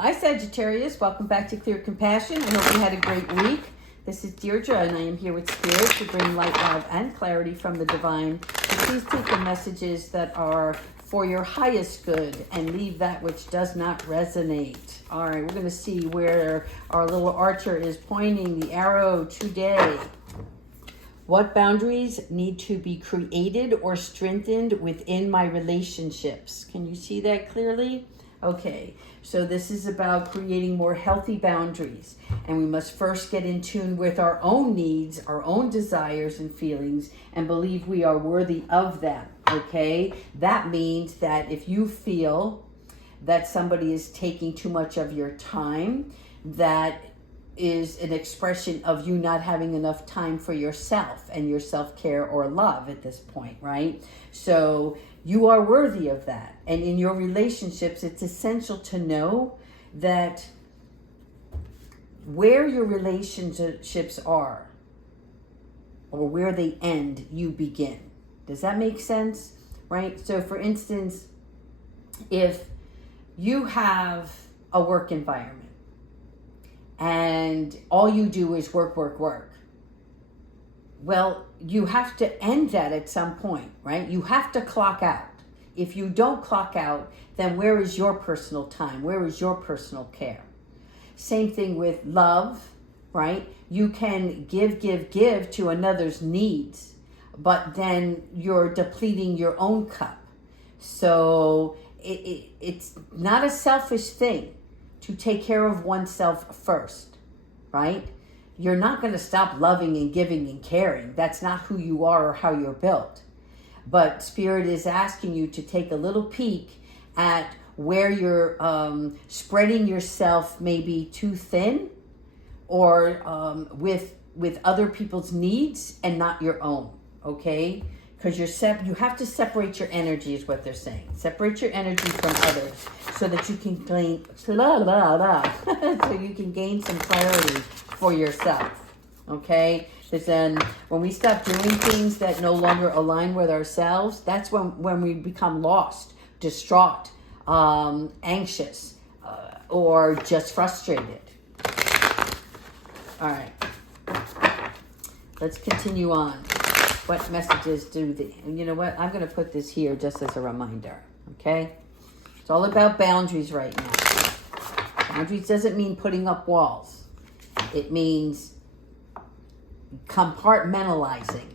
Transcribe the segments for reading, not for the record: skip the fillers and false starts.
Hi Sagittarius, welcome back to Clear Compassion. I hope you had a great week. This is Deirdre and I am here with Spirit to bring light, love, and clarity from the divine. So please take the messages that are for your highest good and leave that which does not resonate. All right, we're going to see where our little archer is pointing the arrow today. What boundaries need to be created or strengthened within my relationships? Can you see that clearly? Okay, so this is about creating more healthy boundaries. And we must first get in tune with our own needs, our own desires and feelings, and believe we are worthy of them, okay? That means that if you feel that somebody is taking too much of your time, that is an expression of you not having enough time for yourself and your self-care or love at this point, right? So you are worthy of that. And in your relationships, it's essential to know that where your relationships are or where they end, you begin. Does that make sense? Right? So for instance, if you have a work environment and all you do is work, well, you have to end that at some point, right? You have to clock out. If you don't clock out, then where is your personal time? Where is your personal care? Same thing with love, right? You can give to another's needs, but then you're depleting your own cup. So it's not a selfish thing to take care of oneself first, right? You're not going to stop loving and giving and caring. That's not who you are or how you're built. But Spirit is asking you to take a little peek at where you're spreading yourself maybe too thin or with other people's needs and not your own, okay? Because you have to separate your energy is what they're saying. Separate your energy from others so that you can gain so you can gain some clarity for yourself. Okay? Because then when we stop doing things that no longer align with ourselves, that's when we become lost, distraught, anxious, or just frustrated. All right. Let's continue on. What messages do the, you know what, I'm going to put this here just as a reminder, okay? It's all about boundaries right now. Boundaries doesn't mean putting up walls. It means compartmentalizing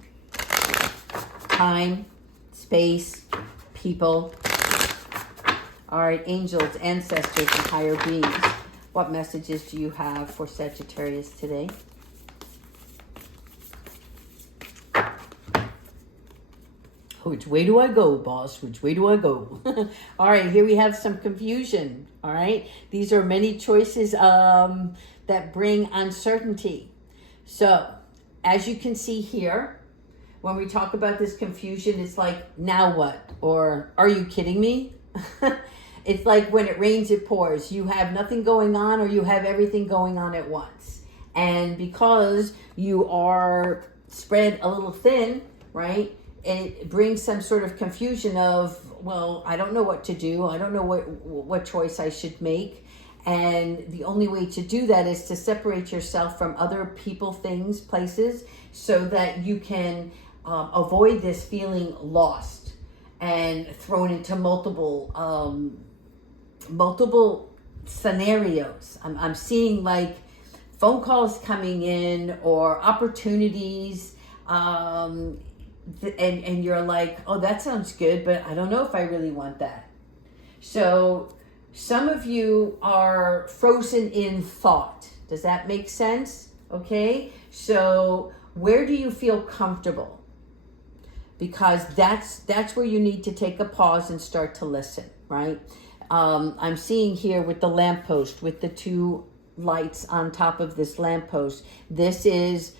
time, space, people. All right, angels, ancestors, and higher beings. What messages do you have for Sagittarius today? Which way do I go, boss? Which way do I go? All right, here we have some confusion. All right, these are many choices that bring uncertainty. So, as you can see here, when we talk about this confusion, it's like, now what? Or, are you kidding me? It's like when it rains, it pours. You have nothing going on or you have everything going on at once. And because you are spread a little thin, right? It brings some sort of confusion of, well, I don't know what to do. I don't know what choice I should make. And the only way to do that is to separate yourself from other people, things, places, so that you can avoid this feeling lost and thrown into multiple scenarios. I'm seeing like phone calls coming in or opportunities, and you're like, oh, that sounds good, but I don't know if I really want that. So some of you are frozen in thought. Does that make sense? Okay. So where do you feel comfortable? Because that's where you need to take a pause and start to listen, right? I'm seeing here with the lamppost, with the two lights on top of this lamppost, this is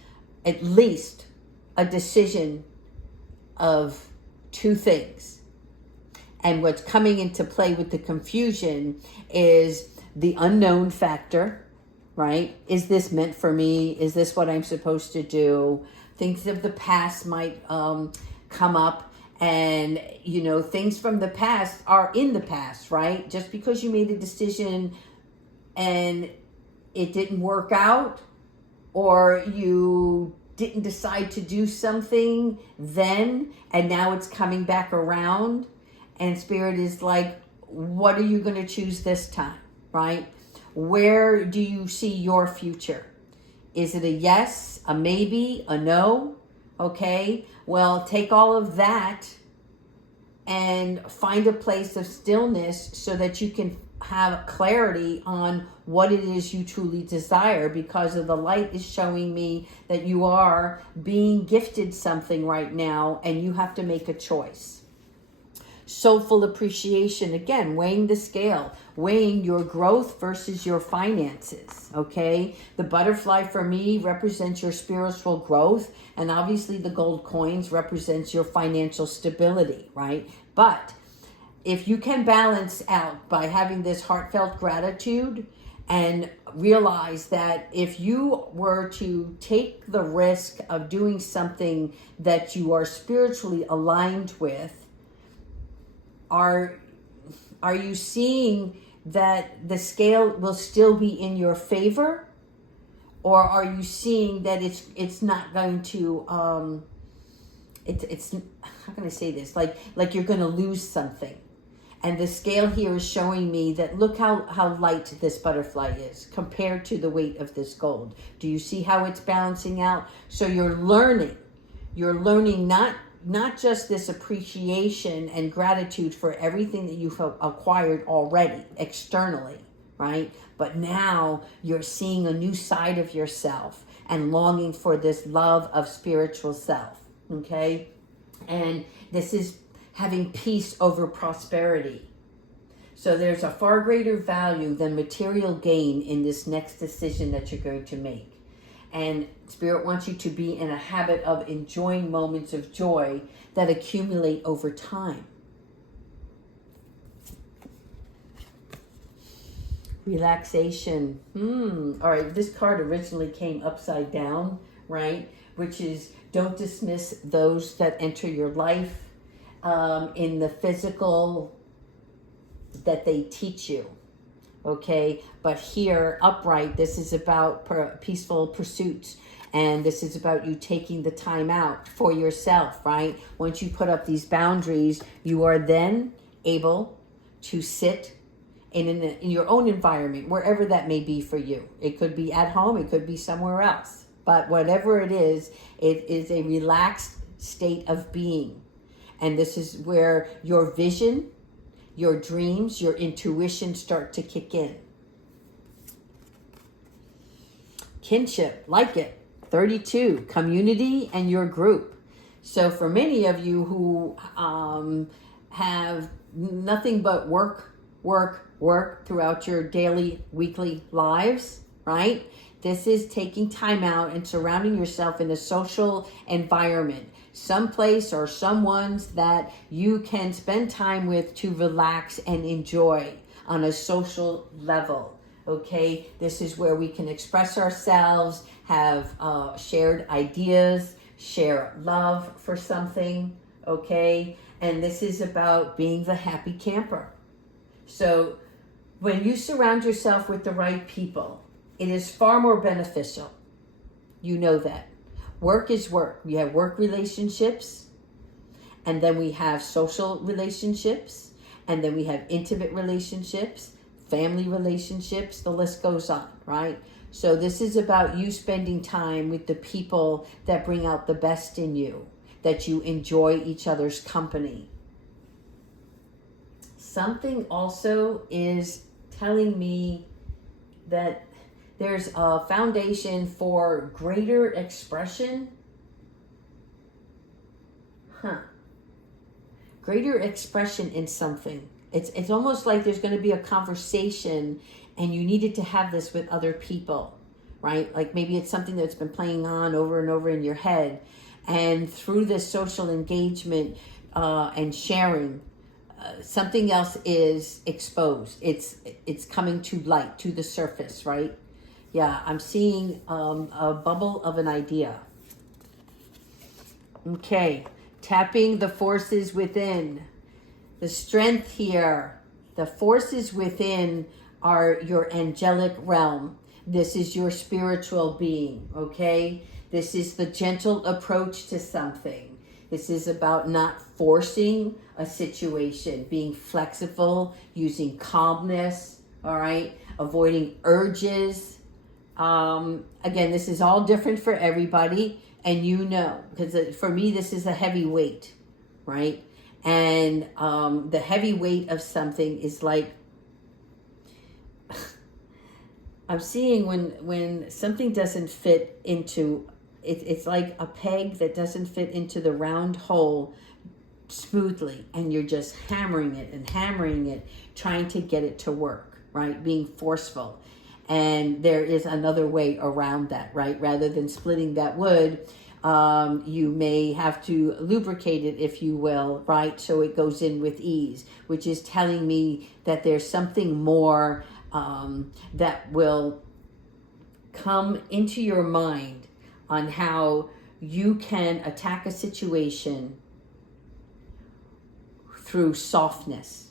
at least a decision of two things. And what's coming into play with the confusion is the unknown factor, right? Is this meant for me? Is this what I'm supposed to do? Things of the past might come up, and things from the past are in the past, right? Just because you made a decision and it didn't work out, or you didn't decide to do something then, and now it's coming back around, and Spirit is like, what are you going to choose this time, right? Where do you see your future? Is it a yes, a maybe, a no? Okay, well, take all of that and find a place of stillness so that you can have clarity on what it is you truly desire, because of the light is showing me that you are being gifted something right now and you have to make a choice. Soulful appreciation, again, weighing the scale, weighing your growth versus your finances, okay? The butterfly for me represents your spiritual growth, and obviously the gold coins represents your financial stability, right? But if you can balance out by having this heartfelt gratitude and realize that if you were to take the risk of doing something that you are spiritually aligned with, are you seeing that the scale will still be in your favor, or are you seeing that it's not going to it's how can I say this, like you're going to lose something? And the scale here is showing me that look how light this butterfly is compared to the weight of this gold. Do you see how it's balancing out? So you're learning not just this appreciation and gratitude for everything that you've acquired already externally, right? But now you're seeing a new side of yourself and longing for this love of spiritual self, okay? And this is having peace over prosperity. So there's a far greater value than material gain in this next decision that you're going to make. And Spirit wants you to be in a habit of enjoying moments of joy that accumulate over time. Relaxation. All right, this card originally came upside down, right? Which is, don't dismiss those that enter your life in the physical that they teach you. Okay, but here, upright, this is about peaceful pursuits, and this is about you taking the time out for yourself, right? Once you put up these boundaries, you are then able to sit in your own environment, wherever that may be for you. It could be at home, it could be somewhere else, but whatever it is a relaxed state of being. And this is where your vision, your dreams, your intuition start to kick in. Kinship, like it. 32, community and your group. So for many of you who have nothing but work throughout your daily, weekly lives, right? This is taking time out and surrounding yourself in a social environment, someplace or someone's that you can spend time with to relax and enjoy on a social level. Okay, this is where we can express ourselves, have shared ideas, share love for something. Okay, and this is about being the happy camper. So when you surround yourself with the right people, it is far more beneficial. You know that. Work is work. We have work relationships, and then we have social relationships, and then we have intimate relationships, family relationships, the list goes on, right? So this is about you spending time with the people that bring out the best in you, that you enjoy each other's company. Something also is telling me that there's a foundation for greater expression. Greater expression in something. It's almost like there's going to be a conversation and you needed to have this with other people, right? Like maybe it's something that's been playing on over and over in your head. And through this social engagement and sharing, something else is exposed. It's coming to light, to the surface, right? Yeah, I'm seeing a bubble of an idea. Okay, tapping the forces within. The strength here, the forces within are your angelic realm. This is your spiritual being, okay? This is the gentle approach to something. This is about not forcing a situation, being flexible, using calmness, all right? Avoiding urges. Again, this is all different for everybody, and you know, because for me, this is a heavy weight, right? And the heavy weight of something is like, I'm seeing when something doesn't fit into, it's like a peg that doesn't fit into the round hole smoothly, and you're just hammering it, trying to get it to work, right? Being forceful. And there is another way around that, right? Rather than splitting that wood, you may have to lubricate it, if you will, right? So it goes in with ease, which is telling me that there's something more that will come into your mind on how you can attack a situation through softness.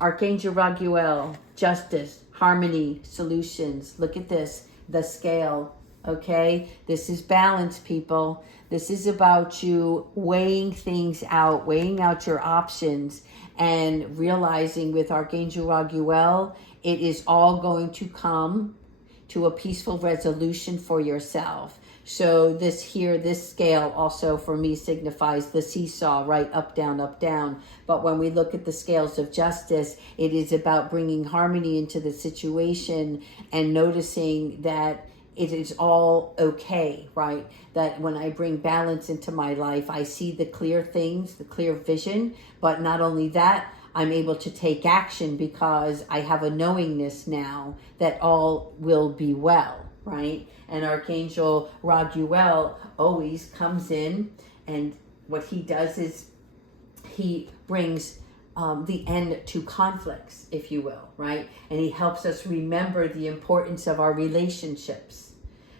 Archangel Raguel, justice, harmony, solutions. Look at this, the scale, okay? This is balance, people. This is about you weighing things out, weighing out your options, and realizing with Archangel Raguel, it is all going to come to a peaceful resolution for yourself. So this here, this scale also for me signifies the seesaw, right? Up, down, up, down. But when we look at the scales of justice, it is about bringing harmony into the situation and noticing that it is all okay, right? That when I bring balance into my life, I see the clear things, the clear vision. But not only that, I'm able to take action because I have a knowingness now that all will be well, right? And Archangel Raguel always comes in, and what he does is he brings the end to conflicts, if you will, right? And he helps us remember the importance of our relationships.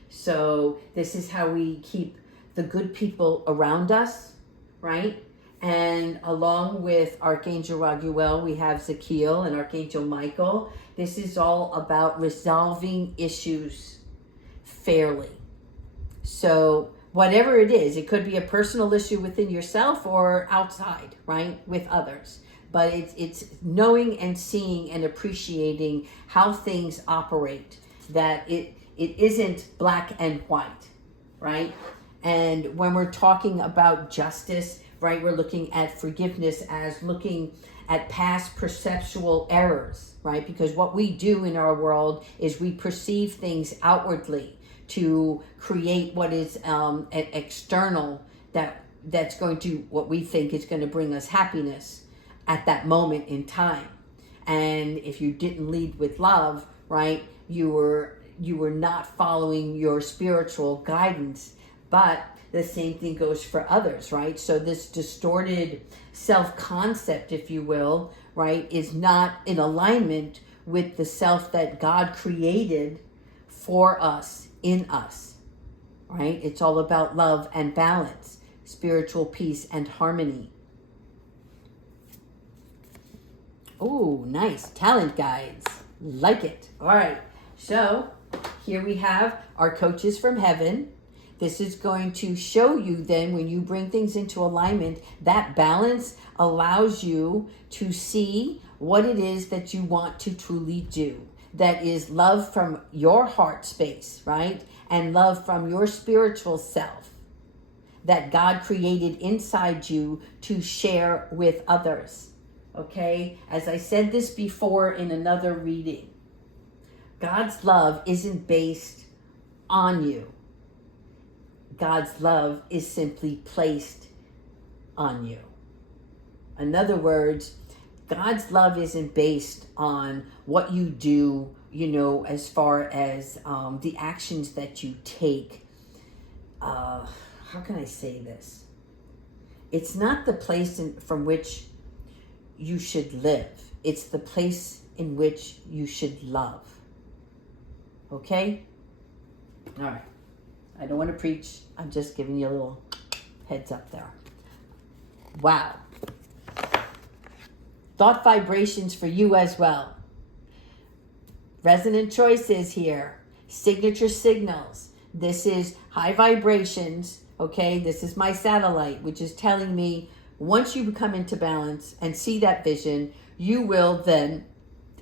So this is how we keep the good people around us, right? And along with Archangel Raguel, we have Zakiel and Archangel Michael. This is all about resolving issues fairly. So whatever it is, it could be a personal issue within yourself or outside, right, with others. But it's knowing and seeing and appreciating how things operate, that it isn't black and white, right? And when we're talking about justice, right, we're looking at forgiveness as looking at past perceptual errors, right? Because what we do in our world is we perceive things outwardly to create what is external that's going to, what we think is going to bring us happiness at that moment in time. And if you didn't lead with love, right, you were not following your spiritual guidance. But the same thing goes for others, right? So this distorted self-concept, if you will, right, is not in alignment with the self that God created for us, in us, right? It's all about love and balance, spiritual peace and harmony. Oh, nice. Talent guides. Like it. All right. So here we have our coaches from heaven. This is going to show you then, when you bring things into alignment, that balance allows you to see what it is that you want to truly do. That is love from your heart space, right? And love from your spiritual self that God created inside you to share with others. Okay? As I said this before in another reading, God's love isn't based on you. God's love is simply placed on you. In other words, God's love isn't based on what you do, as far as the actions that you take. How can I say this? It's not the place from which you should live. It's the place in which you should love. Okay? All right. I don't want to preach. I'm just giving you a little heads up there. Wow. Thought vibrations for you as well. Resonant choices here. Signature signals. This is high vibrations. Okay, this is my satellite, which is telling me once you come into balance and see that vision, you will then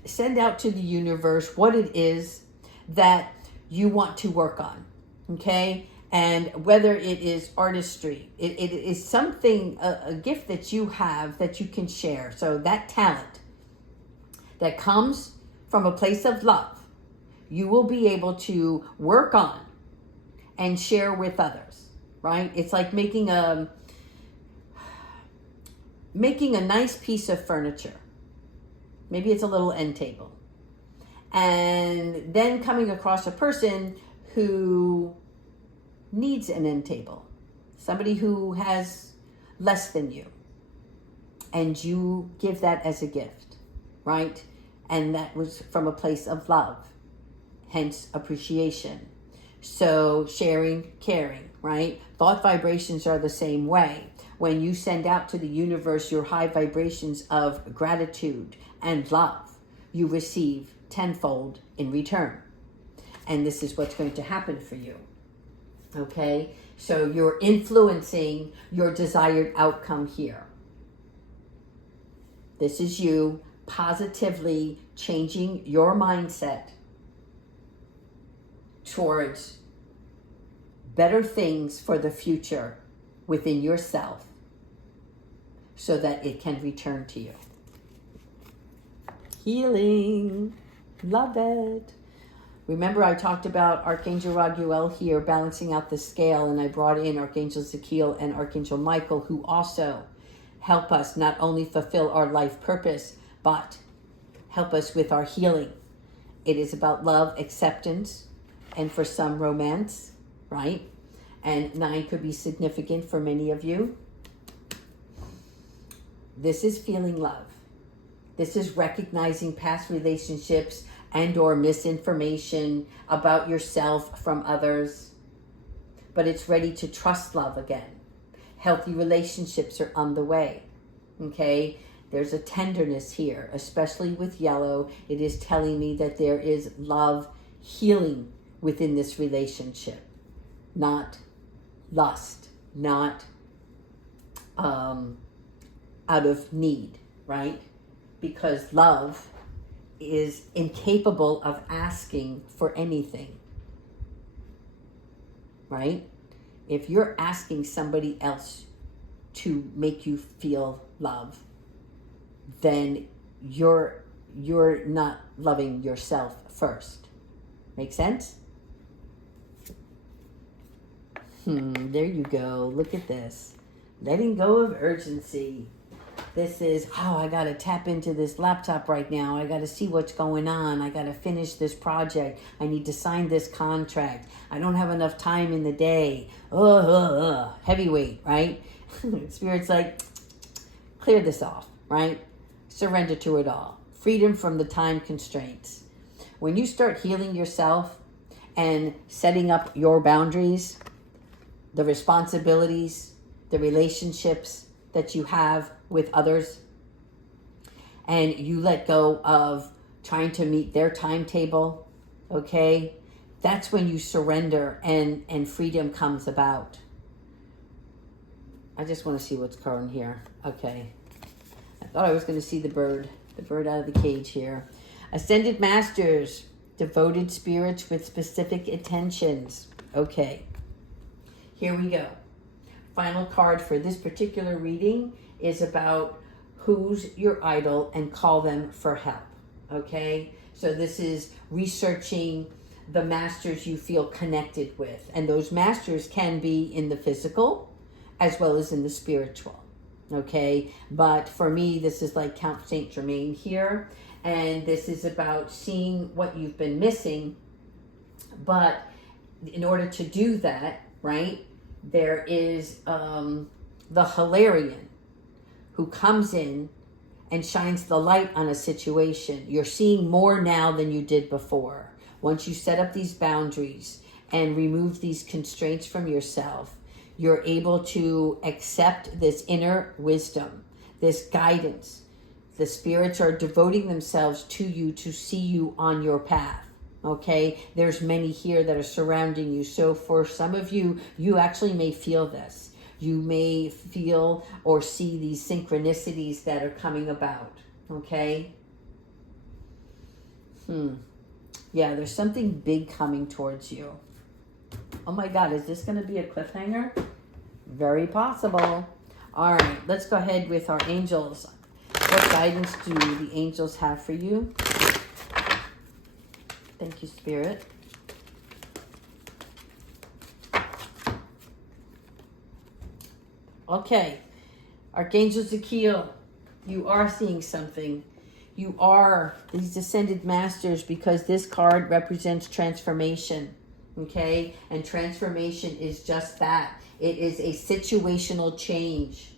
send out to the universe what it is that you want to work on. Okay, and whether it is artistry, it is something, a gift that you have that you can share. So that talent that comes from a place of love, you will be able to work on and share with others, right? It's like making a nice piece of furniture. Maybe it's a little end table. And then coming across a person who needs an end table, somebody who has less than you, and you give that as a gift, right? And that was from a place of love, hence appreciation. So sharing, caring, right? Thought vibrations are the same way. When you send out to the universe your high vibrations of gratitude and love, you receive tenfold in return. And this is what's going to happen for you. Okay? So you're influencing your desired outcome here. This is you positively changing your mindset towards better things for the future within yourself so that it can return to you. Healing. Love it. Remember, I talked about Archangel Raguel here balancing out the scale, and I brought in Archangel Zachiel and Archangel Michael, who also help us not only fulfill our life purpose, but help us with our healing. It is about love, acceptance, and for some romance, right? And 9 could be significant for many of you. This is feeling love. This is recognizing past relationships and or misinformation about yourself from others. But it's ready to trust love again. Healthy relationships are on the way. Okay? There's a tenderness here, especially with yellow. It is telling me that there is love healing within this relationship. Not lust, not out of need, right? Because love is incapable of asking for anything, right? If you're asking somebody else to make you feel love, then you're not loving yourself first. Make sense? There you go. Look at this. Letting go of urgency. This is, I got to tap into this laptop right now. I got to see what's going on. I got to finish this project. I need to sign this contract. I don't have enough time in the day. Heavyweight, right? Spirit's like, clear this off, right? Surrender to it all. Freedom from the time constraints. When you start healing yourself and setting up your boundaries, the responsibilities, the relationships that you have with others, and you let go of trying to meet their timetable, okay? That's when you surrender and freedom comes about. I just want to see what's going here. Okay. I thought I was going to see the bird out of the cage here. Ascended Masters, devoted spirits with specific intentions. Okay. Here we go. Final card for this particular reading is about who's your idol and call them for help. Okay? So this is researching the masters you feel connected with. And those masters can be in the physical as well as in the spiritual. Okay? But for me, this is like Count Saint Germain here. And this is about seeing what you've been missing. But in order to do that, right, there is the Hilarion who comes in and shines the light on a situation. You're seeing more now than you did before. Once you set up these boundaries and remove these constraints from yourself, you're able to accept this inner wisdom, this guidance The spirits are devoting themselves to you to see you on your path. Okay, there's many here that are surrounding you. So for some of you, you actually may feel this. You may feel or see these synchronicities that are coming about. Okay. Yeah, there's something big coming towards you. Oh my God, is this going to be a cliffhanger? Very possible. All right, let's go ahead with our angels. What guidance do the angels have for you? Thank you, Spirit. Okay, Archangel Zakiel, you are seeing something. You are these ascended masters because this card represents transformation. Okay, and transformation is just that. It is a situational change.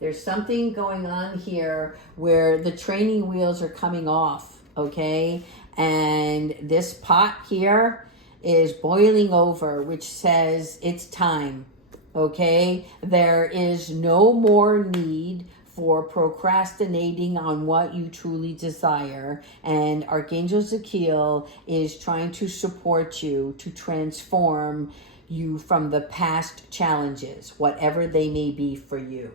There's something going on here where the training wheels are coming off, okay? And this pot here is boiling over, which says it's time, okay? There is no more need for procrastinating on what you truly desire. And Archangel Zakiel is trying to support you to transform you from the past challenges, whatever they may be for you.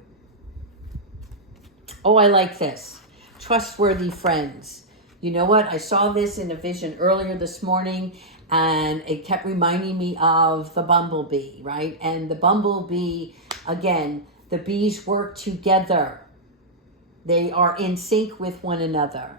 Oh, I like this. Trustworthy friends. You know what? I saw this in a vision earlier this morning, and it kept reminding me of the bumblebee, right? And the bumblebee, again, the bees work together. They are in sync with one another.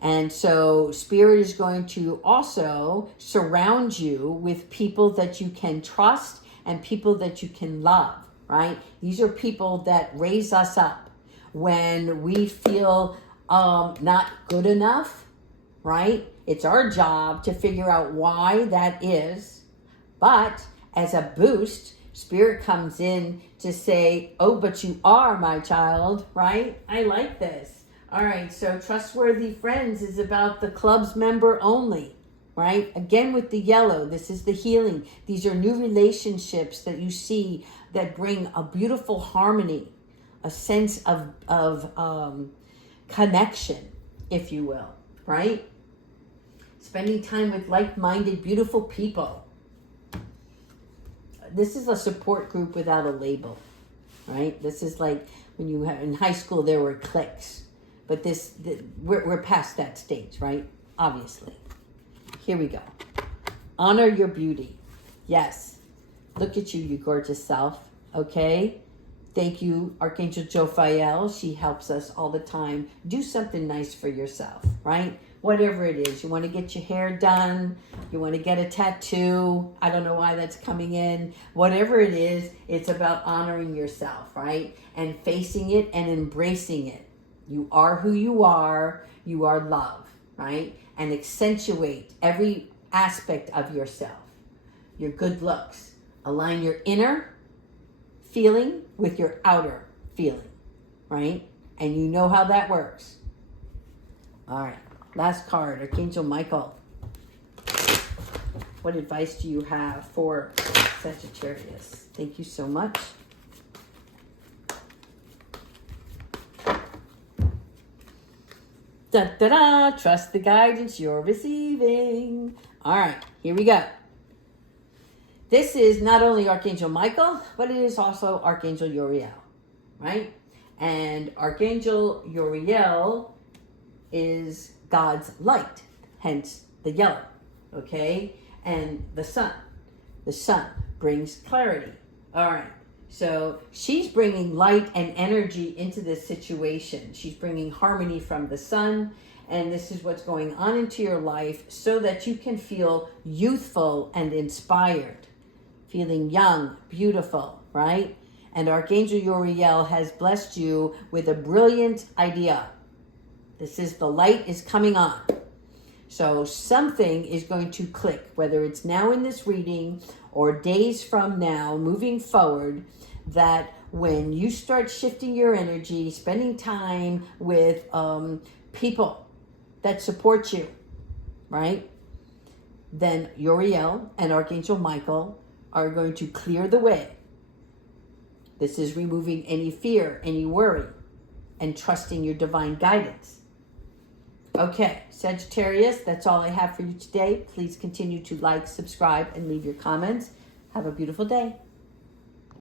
And so Spirit is going to also surround you with people that you can trust and people that you can love, right? These are people that raise us up when we feel not good enough, right? It's our job to figure out why that is. But as a boost, Spirit comes in to say, oh, but you are my child, right? I like this. All right, so Trustworthy Friends is about the club's member only, right? Again, with the yellow, this is the healing. These are new relationships that you see that bring a beautiful harmony, a sense of connection, if you will, right? Spending time with like-minded, beautiful people. This is a support group without a label, right? This is like when you have in high school, there were cliques. But we're past that stage, right? Obviously. Here we go. Honor your beauty. Yes. Look at you, you gorgeous self. Okay? Thank you, Archangel Jophiel. She helps us all the time. Do something nice for yourself, right? Whatever it is. You want to get your hair done. You want to get a tattoo. I don't know why that's coming in. Whatever it is, it's about honoring yourself, right? And facing it and embracing it. You are who you are. You are love, right? And accentuate every aspect of yourself. Your good looks. Align your inner feeling with your outer feeling, right? And you know how that works. All right. Last card, Archangel Michael. What advice do you have for Sagittarius? Thank you so much. Da, da, da. Trust the guidance you're receiving. All right, here we go. This is not only Archangel Michael, but it is also Archangel Uriel, right? And Archangel Uriel is God's light, hence the yellow, okay? And the sun. The sun brings clarity. All right. So she's bringing light and energy into this situation. She's bringing harmony from the sun. And this is what's going on into your life so that you can feel youthful and inspired. Feeling young, beautiful, right? And Archangel Uriel has blessed you with a brilliant idea. This is the light is coming on. So something is going to click, whether it's now in this reading or days from now, moving forward, that when you start shifting your energy, spending time with people that support you, right? Then Uriel and Archangel Michael are going to clear the way. This is removing any fear, any worry, and trusting your divine guidance. Okay, Sagittarius, that's all I have for you today. Please continue to like, subscribe, and leave your comments. Have a beautiful day.